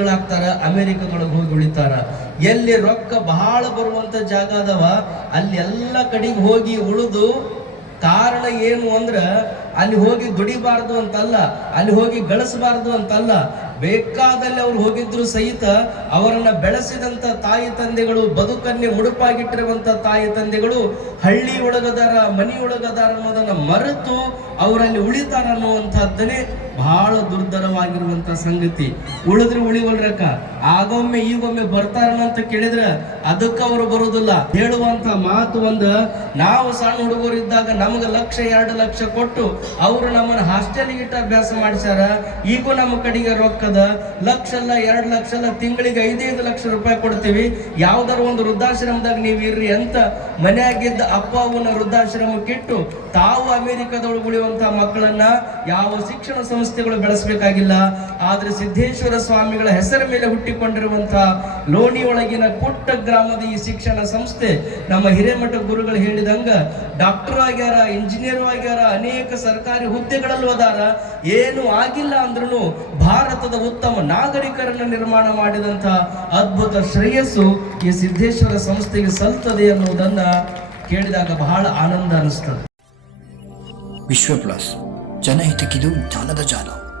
ಗಳಾಗ್ತಾರ ಅಮೇರಿಕದೊಳಗೆ ಹೋಗಿ ಉಳಿತಾರ. ಎಲ್ಲಿ ರೊಕ್ಕ ಬಹಳ ಬರುವಂತ ಜಾಗ ಅದಾವ, ಅಲ್ಲಿ ಎಲ್ಲ ಕಡೆಗೆ ಹೋಗಿ ಉಳಿದು ಕಾರಣ ಏನು ಅಂದ್ರ ಅಲ್ಲಿ ಹೋಗಿ ದುಡಿಬಾರ್ದು ಅಂತಲ್ಲ, ಅಲ್ಲಿ ಹೋಗಿ ಗಳಿಸಬಾರ್ದು ಅಂತಲ್ಲ ಬೇಕಾದಲ್ಲಿ ಅವ್ರು ಹೋಗಿದ್ರು ಸಹಿತ ಅವರನ್ನ ಬೆಳೆಸಿದಂತ ತಾಯಿ ತಂದೆಗಳು, ಬದುಕನ್ನೇ ಮುಡುಪಾಗಿಟ್ಟಿರುವಂತ ತಾಯಿ ತಂದೆಗಳು ಹಳ್ಳಿ ಒಳಗದಾರ ಮನಿ ಒಳಗದಾರ ಅನ್ನೋದನ್ನ ಮರೆತು ಅವರಲ್ಲಿ ಉಳಿತಾರ ಅನ್ನುವಂಥದ್ದನ್ನೇ ಬಹಳ ದುರ್ದರವಾಗಿರುವಂತ ಸಂಗತಿ. ಉಳಿದ್ರೆ ಉಳಿವಲ್ರಕ್ಕ ಆಗೊಮ್ಮೆ ಈಗೊಮ್ಮೆ ಬರ್ತಾರನ ಅಂತ ಕೇಳಿದ್ರ ಅದಕ್ಕ ಅವರು ಬರೋದಿಲ್ಲ. ಹೇಳುವಂತ ಮಾತು ಒಂದ, ನಾವು ಸಣ್ಣ ಹುಡುಗರು ಇದ್ದಾಗ ನಮ್ಗೆ ಲಕ್ಷ, ಎರಡು ಲಕ್ಷ ಕೊಟ್ಟು ಅವರು ನಮ್ಮನ್ನ ಹಾಸ್ಟೆಲ್ ಇಟ್ಟು ಅಭ್ಯಾಸ ಮಾಡಿಸ್ಯಾರ. ಈಗೂ ನಮ್ಮ ಕಡೆಗೆ ರೊಕ್ಕದ ಲಕ್ಷ ಅಲ್ಲ ಎರಡು ಲಕ್ಷ ಅಲ್ಲ ತಿಂಗಳಿಗೆ ಐದೈದು ಲಕ್ಷ ರೂಪಾಯಿ ಕೊಡ್ತೀವಿ. ಯಾವ್ದಾರ ಒಂದು ವೃದ್ಧಾಶ್ರಮದಾಗ ನೀವು ಇರ್ರಿ ಅಂತ ಮನೆಯಾಗಿದ್ದ ಅಪ್ಪ ಅವನ ವೃದ್ಧಾಶ್ರಮಕ್ಕಿಟ್ಟು ತಾವು ಅಮೆರಿಕದೊಳಗೆ ಉಳಿಯುವಂತಹ ಮಕ್ಕಳನ್ನ ಯಾವ ಶಿಕ್ಷಣ ಸಂಸ್ಥೆಗಳು ಬೆಳೆಸಬೇಕಾಗಿಲ್ಲ. ಆದ್ರೆ ಸಿದ್ದೇಶ್ವರ ಸ್ವಾಮಿಗಳ ಹೆಸರ ಮೇಲೆ ಹುಟ್ಟಿಕೊಂಡಿರುವಂತಹ ಲೋಣಿ ಒಳಗಿನ ಪುಟ್ಟ ಗ್ರಾಮದ ಈ ಶಿಕ್ಷಣ ಸಂಸ್ಥೆ ನಮ್ಮ ಹಿರೇಮಠ ಗುರುಗಳು ಹೇಳಿದಂಗ ಡಾಕ್ಟರ್ ಆಗ್ಯಾರ ಇಂಜಿನಿಯರ್ ಆಗ್ಯಾರ, ಅನೇಕ ಸರ್ಕಾರಿ ಹುದ್ದೆಗಳಲ್ಲೂ ಅದಾರ. ಏನು ಆಗಿಲ್ಲ ಅಂದ್ರೂ ಭಾರತದ ಉತ್ತಮ ನಾಗರಿಕರನ್ನು ನಿರ್ಮಾಣ ಮಾಡಿದಂತಹ ಅದ್ಭುತ ಶ್ರೇಯಸ್ಸು ಈ ಸಿದ್ದೇಶ್ವರ ಸಂಸ್ಥೆಗೆ ಸಲ್ತದೆ ಅನ್ನುವುದನ್ನ ಕೇಳಿದಾಗ ಬಹಳ ಆನಂದ ಅನಿಸ್ತದೆ. ವಿಶ್ವ ಪ್ಲಸ್ ಜನಹಿತಕ್ಕಿದು ಜ್ಞಾನದ ಜಾಲ.